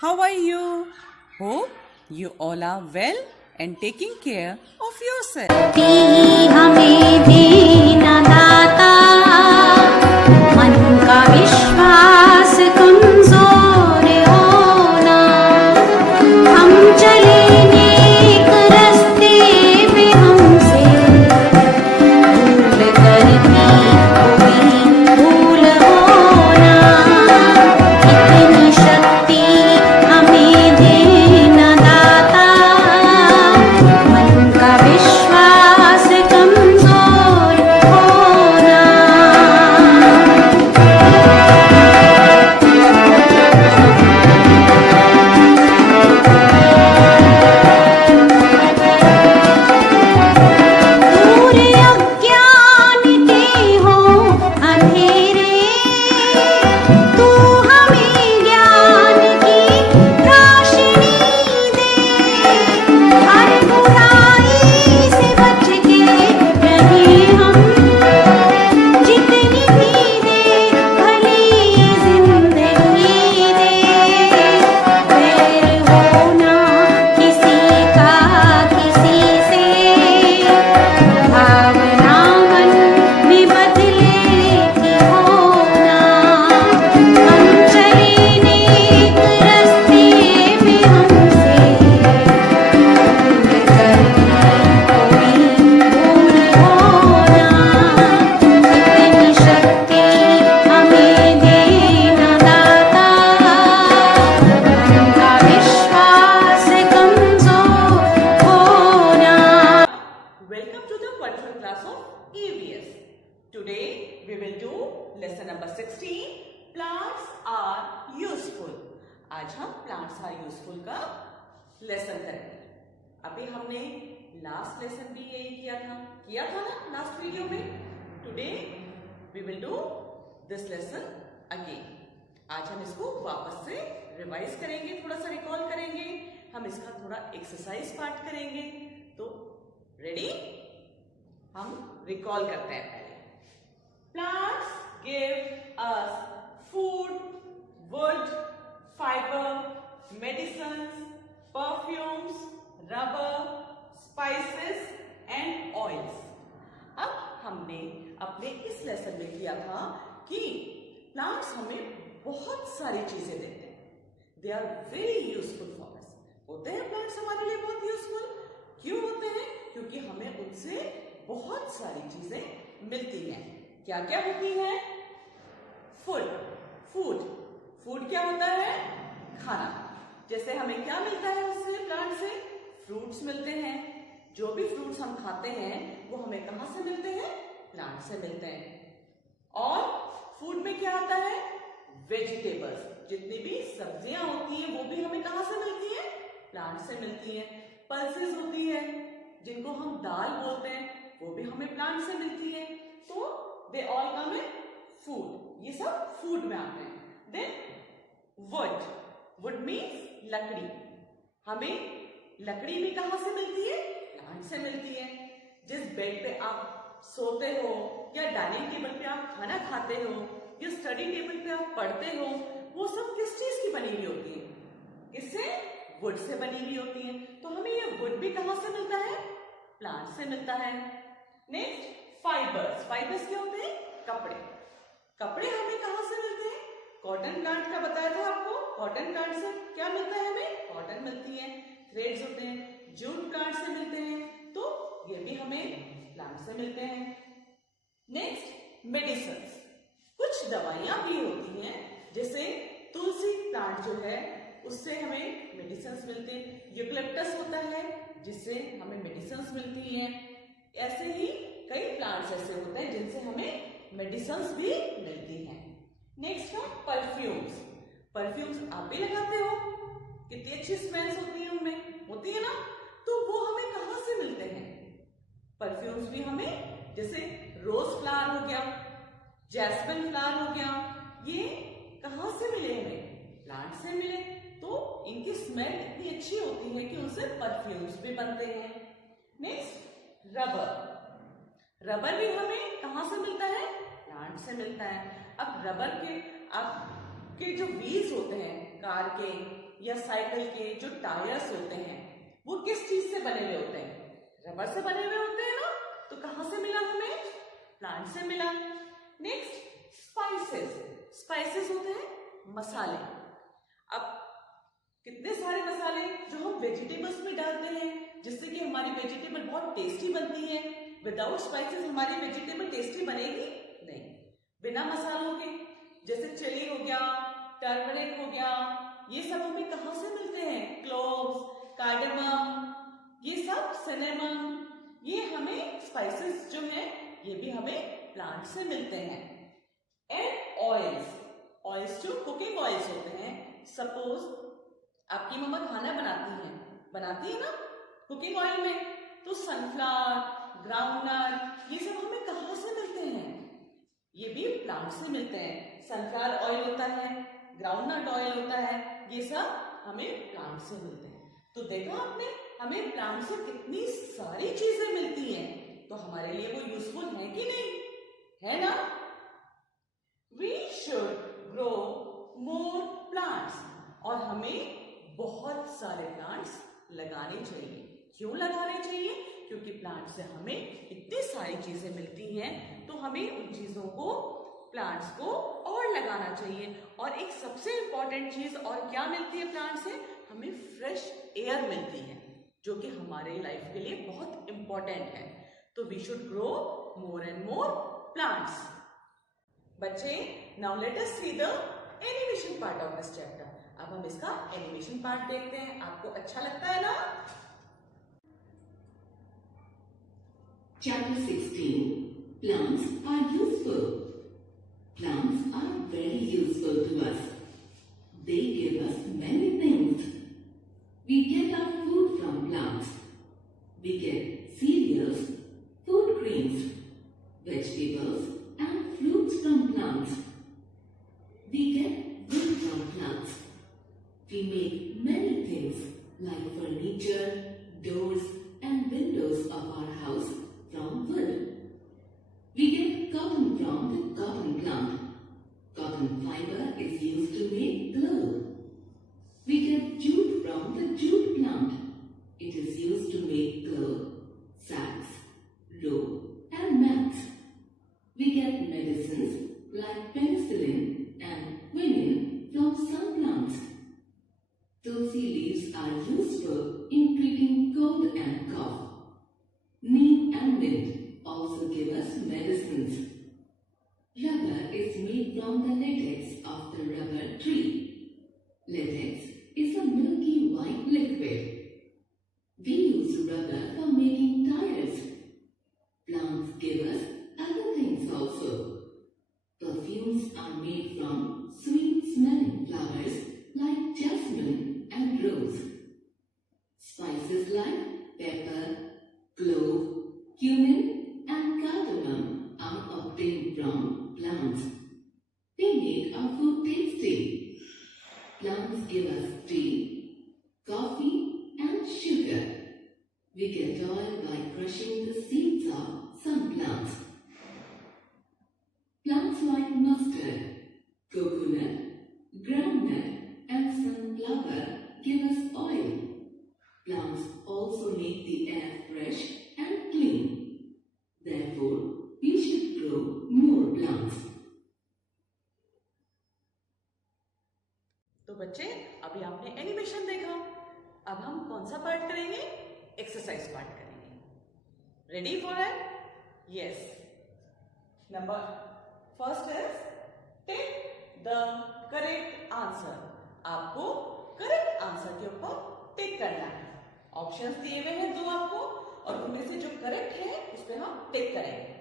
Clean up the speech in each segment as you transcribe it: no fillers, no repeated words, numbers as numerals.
How are you? Hope you all are well and taking care of yourself. हमें दीना दाता, मन का विश्वास कमजोर होना, हम चले नेक रास्ते पे हमसे भूल करती कोई भूल होना, इतनी शक्ति हमें देना दाता, मन का विश्वास कमजोर होना। दूर अज्ञान के हो अंधेरे, तू हमें ज्ञान की रोशनी दे, हर बुराई से बच के रहे हम, जितनी भी दे भली ये जिंदगी दे, वैर होना किसी का किसी से, भावना मन में बदले की होना, हम चले नेक रास्ते पे हमसे भूल करती कोई भूल होना, इतनी शक्ति हमें देना दाता, मन का विश्वास कमजोर होना। Welcome to the virtual class of EVS. Today we will do lesson number 16. Plants are useful. आज हम plants are useful का लेसन करेंगे. अभी हमने लास्ट लेसन भी यही किया था ना लास्ट वीडियो में. Today we will do this lesson again. आज हम इसको वापस से रिवाइज करेंगे, थोड़ा सा रिकॉल करेंगे. हम इसका थोड़ा एक्सरसाइज पार्ट करेंगे. तो रेडी? हम रिकॉल करते हैं पहले. Plants give us food, would, fibre, medicines, perfumes, rubber, spices and oils. अब हमने अपने इस लेसन में किया था कि प्लांट्स हमें बहुत सारी चीजें देते हैं. They are very useful for us. होते हैं प्लांट्स हमारे लिए बहुत यूजफुल. क्यों होते हैं? क्योंकि हमें उनसे बहुत सारी चीजें मिलती हैं. क्या क्या होती हैं? फूड. फूड फूड क्या होता है? खाना. जैसे हमें क्या मिलता है उससे, प्लांट से? फ्रूट्स मिलते हैं. जो भी फ्रूट्स हम खाते हैं वो हमें कहां से मिलते हैं? प्लांट से मिलते हैं. और फूड में क्या आता है? वेजिटेबल्स. जितनी भी सब्जियां होती हैं वो भी हमें कहां से मिलती हैं? प्लांट से मिलती हैं. पल्सेस होती है जिनको हम दाल बोलते हैं, वो भी हमें प्लांट से मिलती है. तो they all come in food. ये सब फूड में आते हैं. Then would. वुड मीन्स लकड़ी. हमें लकड़ी भी कहां से मिलती है? प्लांट से मिलती है. जिस बेड पे आप सोते हो या डाइनिंग टेबल पे आप खाना खाते हो या स्टडी टेबल पे आप पढ़ते हो, वो सब किस चीज की बनी हुई होती है? किससे? वुड से बनी हुई होती है. तो हमें ये वुड भी कहां से मिलता है? प्लांट से मिलता है. Next fibres. फाइबर्स क्या होते हैं? कपड़े. कपड़े हमें कहां से मिलते हैं? कॉटन प्लांट का बताया था आपको. कॉटन प्लांट से क्या मिलता है हमें? कॉटन मिलती है. थ्रेड्स होते हैं, जूट प्लांट से मिलते हैं. तो ये भी हमें प्लांट से मिलते हैं. Next medicines. कुछ दवाइयां भी होती हैं, जैसे तुलसी प्लांट जो है उससे हमें मेडिसिन्स मिलते हैं. यूकलिप्टस होता है जिससे हमें मेडिसिन्स मिलती हैं. ऐसे ही कई प्लांट्स ऐसे होते हैं जिनसे हमें मेडिसिन्स भी मिलती हैं. नेक्स्ट है परफ्यूम्स. परफ्यूम्स आप भी लगाते हो. कितनी अच्छी स्मेल्स होती है उनमें, होती है ना? तो वो हमें कहां से मिलते हैं? परफ्यूम्स भी हमें, जैसे रोज फ्लावर हो गया, जैस्मिन फ्लावर हो गया, ये कहां से मिले हमें? प्लांट से मिले. तो इनकी स्मेल इतनी अच्छी होती है कि उनसे परफ्यूम्स भी बनते हैं. Next rubber. रबर भी हमें कहां से मिलता है? प्लांट से मिलता है. अब रबर के आपके जो व्हील्स होते हैं कार के या साइकिल के जो टायर्स होते हैं वो किस चीज से बने हुए होते हैं? रबर से बने हुए होते हैं ना। तो कहां से मिला हमें? प्लांट से मिला। Next spices. स्पाइसेस होते हैं मसाले। अब कितने सारे मसाले जो हम वेजिटेबल्स में डालते हैं जिससे कि हमारी वेजिटेबल बहुत टेस्टी बनती है। विदाउट स्पाइसेस हमारी वेजिटेबल टेस्टी बनेगी नहीं। बिना मसालों के जैसे चिली हो गया, टर्मरिक हो गया, ये सब हमें कहां से मिलते हैं? क्लोव्स, कार्डेमम, ये सब सिनेमन, ये हमें स्पाइसेस जो हैं ये भी हमें प्लांट से मिलते हैं। And oils. ऑयल्स जो कुकिंग ऑयल्स होते हैं, सपोज आपकी मम्मा खाना बनाती है ना कुकिंग ऑयल में, तो सनफ्लावर, ग्राउंडनट, ये सब हमें कहां से मिलते हैं? ये भी प्लांट से मिलते हैं। सनफ्लावर ऑयल होता है, ग्राउंडनट ऑयल होता है, ये सब हमें प्लांट से मिलते हैं। तो देखा आपने, हमें प्लांट से कितनी सारी चीजें मिलती हैं, तो हमारे लिए वो यूजफुल है कि नहीं? है ना? We should grow more plants। और हमें बहुत सारे प्लांट्स लगाने चाहिए। क्यों लगाने चाहिए? क्योंकि प्लांट से हमें इतनी सारी चीजें मिलती हैं, तो हमें उन चीजों को, प्लांट्स को और लगाना चाहिए। और एक सबसे इंपॉर्टेंट चीज और क्या मिलती है प्लांट से? हमें फ्रेश एयर मिलती है, जो कि हमारे लाइफ के लिए बहुत इंपॉर्टेंट है। तो we should grow more and more plants. बच्चे, now let us see the animation part of this chapter. अब हम इसका एनिमेशन पार्ट देखते हैं। आपको अच्छा लगता है ना? Chapter 16. Plants are useful. Plants are very useful to us. They give us many things. We get our food from plants. We get cereals, food grains, vegetables and fruits from plants. We get wood from plants. We make many things like furniture, doors and windows of our house from wood. We get cotton from the cotton plant. Cotton fiber is used to make clothes. We get jute from the jute plant. It is used to make clothes, sacks, rope and mats. We get medicines like penicillin and quinine from some plants. Tulsi leaves are useful in treating cold and cough. Neem and mint also give us medicines. Rubber is made from the latex of the rubber tree. Latex is a milky white liquid. We use rubber for making tires. Plants give us other things also. Perfumes are made from sweet smelling flowers like jasmine and rose. Spices like pepper, clove, cumin and cardamom are obtained from plants. They make our food tasty. Plants give us tea, coffee and sugar. We get oil by crushing the seeds of some plants. Plants like mustard, coconut, groundnut and sunflower give us oil. Plants also make the air fresh and clean. Therefore, we should grow more plants. तो बच्चे, अभी आपने animation देखा। अब हम कौन सा part करेंगे? एक्सरसाइज पार्ट करेंगे। Ready for it? Yes. Number first is tick the correct answer. आपको करेक्ट आंसर के ऊपर टिक करना है। ऑप्शंस दिए हुए हैं 2 आपको, और उनमें से जो करेक्ट है उस पर हम टिक करेंगे।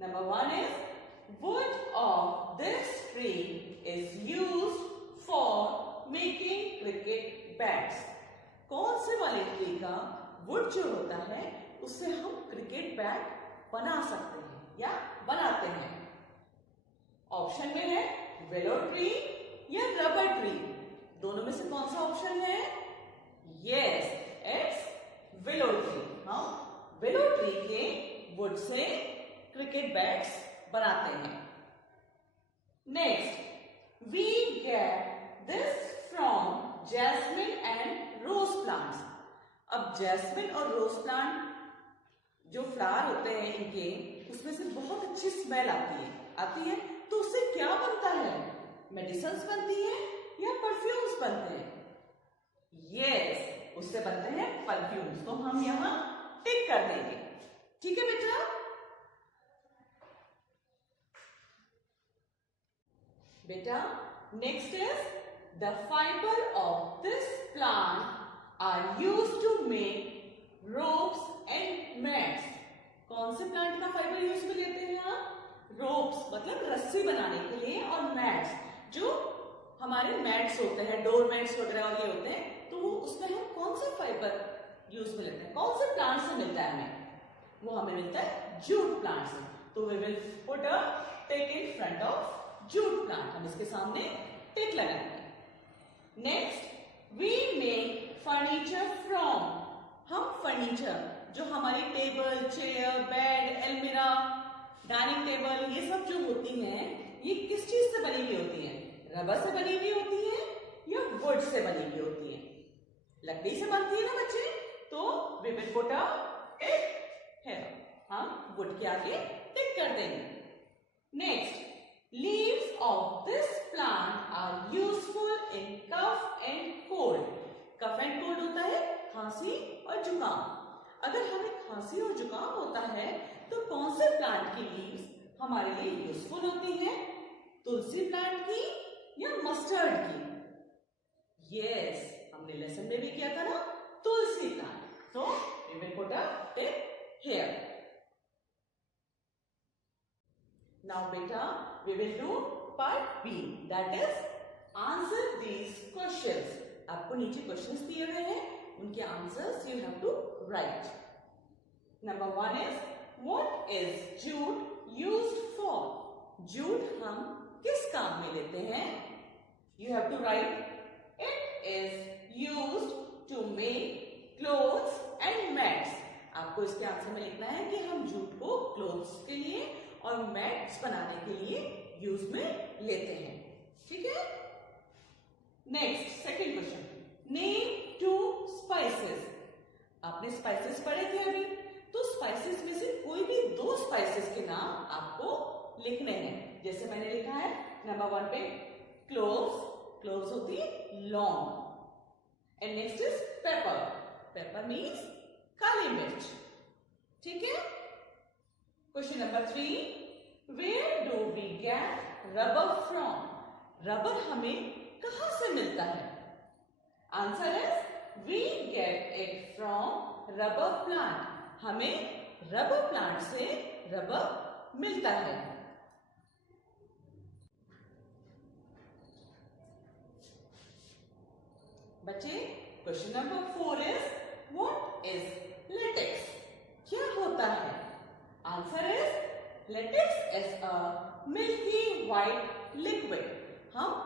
Number 1 is would of this tree is used for making cricket bats. कौन से वाले ट्री का वुड जो होता है उससे हम क्रिकेट बैट बना सकते हैं या बनाते हैं? ऑप्शन में है विलो ट्री या रबर ट्री। दोनों में से कौन सा ऑप्शन है? Yes, it's willow tree. हम विलो ट्री के वुड से क्रिकेट बैट्स बनाते हैं। Next, we get this from jasmine and rose plants. अब जैस्मिन और रोज प्लांट जो फ्लावर होते हैं इनके, उसमें से बहुत अच्छी स्मेल आती है। तो उससे क्या बनता है? मेडिसिन्स बनती है या परफ्यूम्स बनते हैं? यस, उससे बनते हैं परफ्यूम्स। तो हम यहाँ टिक कर देंगे। ठीक है बेटा? बेटा, next is the fibre of this plant are used to make ropes and mats. कौन से प्लांट का फाइबर यूज में लेते हैं आप? रोप्स मतलब रस्सी बनाने के लिए, और मैट्स जो हमारे मैट्स होते हैं, डोर मैट्स वगैरह और ये होते हैं, तो उसमें हम कौन सा फाइबर यूज में लेते हैं? कौन से प्लांट से मिलता है हमें? वो हमें मिलता है जूट प्लांट से। तो we will put a tick in front of jute plant. हम इसके सामने टिक लगाएंगे। Next, we make furniture from. हम फर्नीचर जो हमारी टेबल, चेयर, बेड, अलमीरा, डाइनिंग टेबल, ये सब जो होती हैं, ये किस चीज से बनी हुई होती हैं? रबर से बनी हुई होती है या वुड से बनी हुई होती है? लकड़ी से बनती है ना बच्चे। तो we will put a tick here. हम वुड के आगे टिक कर देंगे। Next, leaves of this plant are useful in cough and cold. Cough and cold होता है खांसी और जुकाम। अगर हमें खांसी और जुकाम होता है तो कौन से प्लांट की लीव्स हमारे लिए यूजफुल होती हैं? तुलसी प्लांट की या मस्टर्ड की? यस, हमने लेसन में भी किया था ना, तुलसी प्लांट। तो we will put a tick here. Now बेटा, we will do part B, that is answer these questions. आपको नीचे क्वेश्चंस दिए हुए हैं, उनके answers you have to write. Number 1 is what is jute used for? Jute हम किस काम में लेते हैं? You have to write it is used to make clothes and mats. आपको इसके आंसर में लिखना है कि हम जूट को क्लोथ्स के लिए और मैट्स बनाने के लिए यूज में लेते हैं। ठीक है? Next, second question, name 2 spices. आपने स्पाइसेस पढ़े थे अभी, तो स्पाइसेस में से कोई भी 2 स्पाइसेस के नाम आपको लिखने हैं। जैसे मैंने लिखा है नंबर 1 पे क्लोव्स, क्लोव्स होती है लौंग, and next is pepper, pepper means काली मिर्च। ठीक है? Question number 3, where do we get rubber from? Rubber हमें कहां से मिलता है? Answer is we get it from rubber plant. हमें रबर प्लांट से रबर मिलता है। बच्चे, question number 4 is what is latex? क्या होता है? Answer is latex is a milky white liquid. हम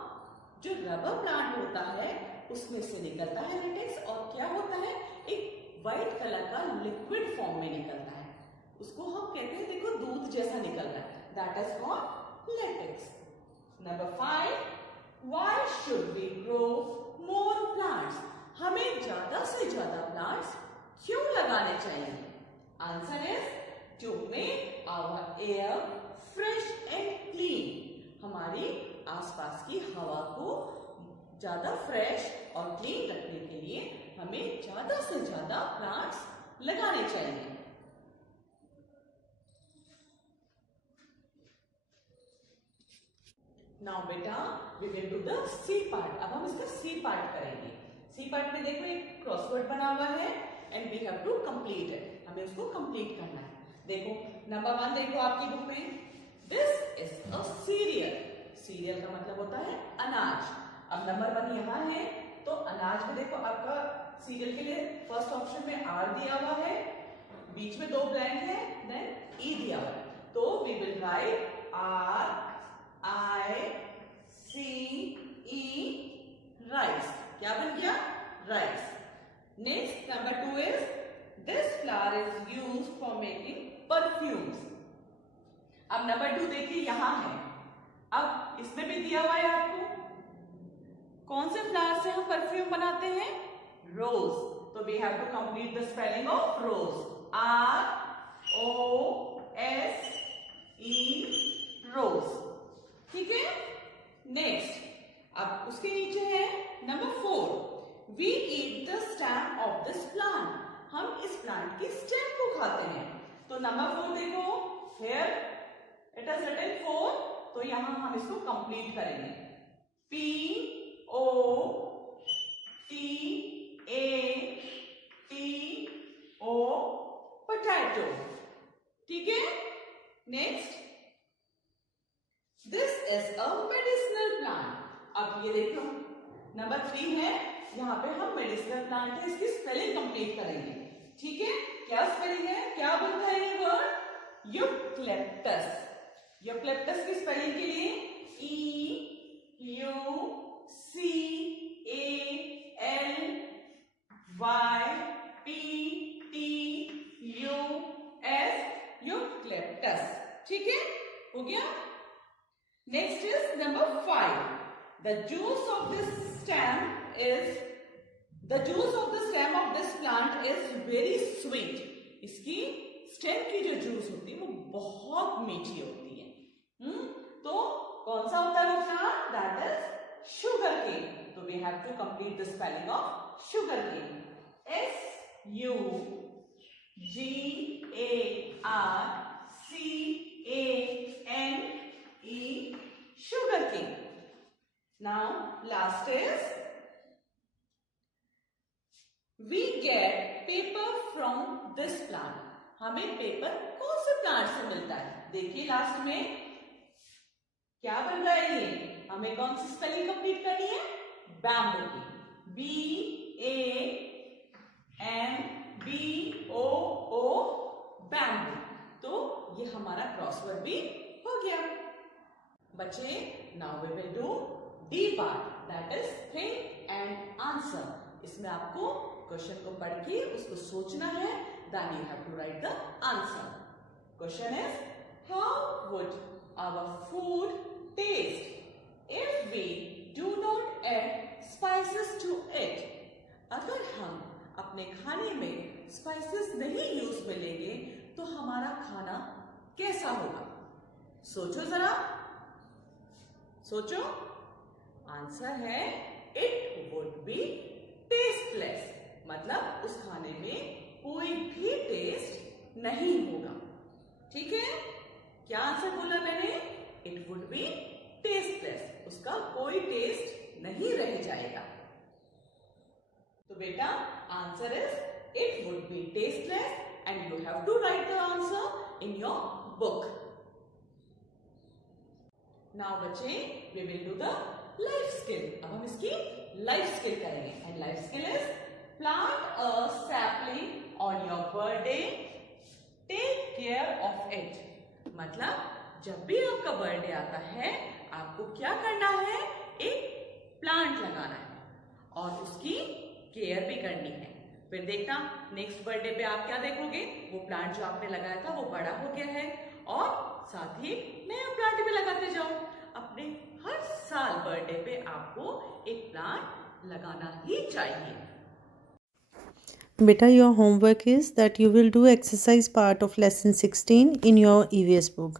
जो रबर प्लांट होता है उसमें से निकलता है लेटेक्स, और क्या होता है? एक व्हाइट कलर का लिक्विड फॉर्म में निकलता है। उसको हम कहते हैं, देखो दूध जैसा निकल रहा है, that is called latex. Number 5, why should we grow more plants? हमें ज्यादा से ज्यादा प्लांट्स क्यों लगाने चाहिए? Answer is to make our air fresh and clean. हमारी आसपास की हवा को ज्यादा फ्रेश और क्लीन रखने के लिए हमें ज्यादा से ज्यादा प्लांट्स लगाने चाहिए। नाउ बेटा, we will do the C part. अब हम इसका सी पार्ट करेंगे। सी पार्ट में देखो एक क्रॉसवर्ड बना हुआ है and we have to complete it. हमें उसको कंप्लीट करना है। देखो नंबर 1 देखो आपकी बुक में, this is a serial. Serial का मतलब होता है अनाज। अब नंबर 1 यहाँ है, तो अनाज में देखो आपका सीरियल के लिए फर्स्ट ऑप्शन में आर दिया हुआ है, बीच में 2 ब्लैंक है, देन ई दिया हुआ है। तो we will write R I C E rice. क्या बन गया? Rice. Next number 2 is this flower is used for making perfumes. अब नंबर 2 देखिए यहां है, अब इसमें भी दिया हुआ है आपको कौन से फ्लावर से हम परफ्यूम बनाते हैं? रोज. तो we have to complete the spelling of rose. ROSE rose. ठीक है. नेक्स्ट, अब उसके नीचे है number 4. We eat the stem of this plant. हम इस प्लांट की स्टेम को खाते हैं. तो नंबर 4 देखो, हियर इट इज रिटन 4. तो यहां हम इसको कंप्लीट करेंगे. POTATO. पोटैटो. ठीक है. Next, this is a medicinal plant. अब ये देखो नंबर 3 है. यहाँ पे हम मेडिसिनल प्लांट है, इसकी स्पेलिंग कंप्लीट करेंगे. ठीक है. क्या स्पेलिंग है? क्या बनता है ये वर्ड? यूक्लिप्टस. यूक्लिप्टस की स्पेलिंग के लिए EUCALYPTUS. यूक्लिप्टस. ठीक है. हो गया. Next is number 5. The juice of the stem of this plant is very sweet. इसकी स्टेम की जो जूस होती है वो बहुत मीठी होती है. तो कौन सा होता है वो plant? That is sugar cane. तो we have to complete the spelling of sugar cane. SUGARCANE. Sugar cane. Now last is we get paper from this plant. हमें पेपर कौन से प्लांट से मिलता है? देखिए लास्ट में क्या बन रहा है ये. हमें कौन सी स्पेलिंग कंप्लीट करनी है? बैम्बू की. BAMBOO bamboo. तो ये हमारा क्रॉसवर्ड भी हो गया. बच्चे, now we will do D part, that is think and answer. इसमें आपको क्वेश्चन को पढ़ के उसको सोचना है. Then you have to write the answer. Question is, how would our food taste if we do not add spices to it? अगर हम अपने खाने में स्पाइसेस नहीं यूज में लेंगे तो हमारा खाना कैसा होगा? सोचो जरा, सोचो. आंसर है इट वुड बी टेस्टलेस. मतलब उस खाने में कोई भी टेस्ट नहीं होगा. ठीक है. क्या आंसर बोला मैंने? It would be tasteless. उसका कोई टेस्ट नहीं रह जाएगा. तो बेटा answer is it would be tasteless and you have to write the answer in your book. Now बच्चे, we will do the life skill. अब हम इसकी लाइफ स्किल करेंगे. And life skill is plant a sapling on your birthday. Take care of it. मतलब जब भी आपका birthday आता है आपको क्या करना है? एक प्लांट लगाना है और उसकी केयर भी करनी है. फिर देखना नेक्स्ट बर्थडे पे आप क्या देखोगे? वो प्लांट जो आपने लगाया था वो बड़ा हो गया है और साथ ही नया प्लांट भी लगाते जाओ. अपने हर साल बर्थडे पे आपको एक प्लांट लगाना ही चाहिए. Beta, your homework is that you will do exercise part of lesson 16 in your EVS book.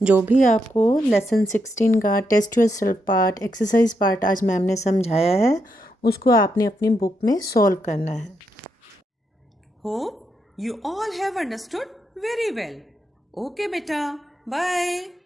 जो भी आपको lesson 16 का test yourself part, exercise part आज मैम ने समझाया है उसको आपने अपनी बुक में सॉल्व करना है. Hope you all have understood very well. Okay beta, bye.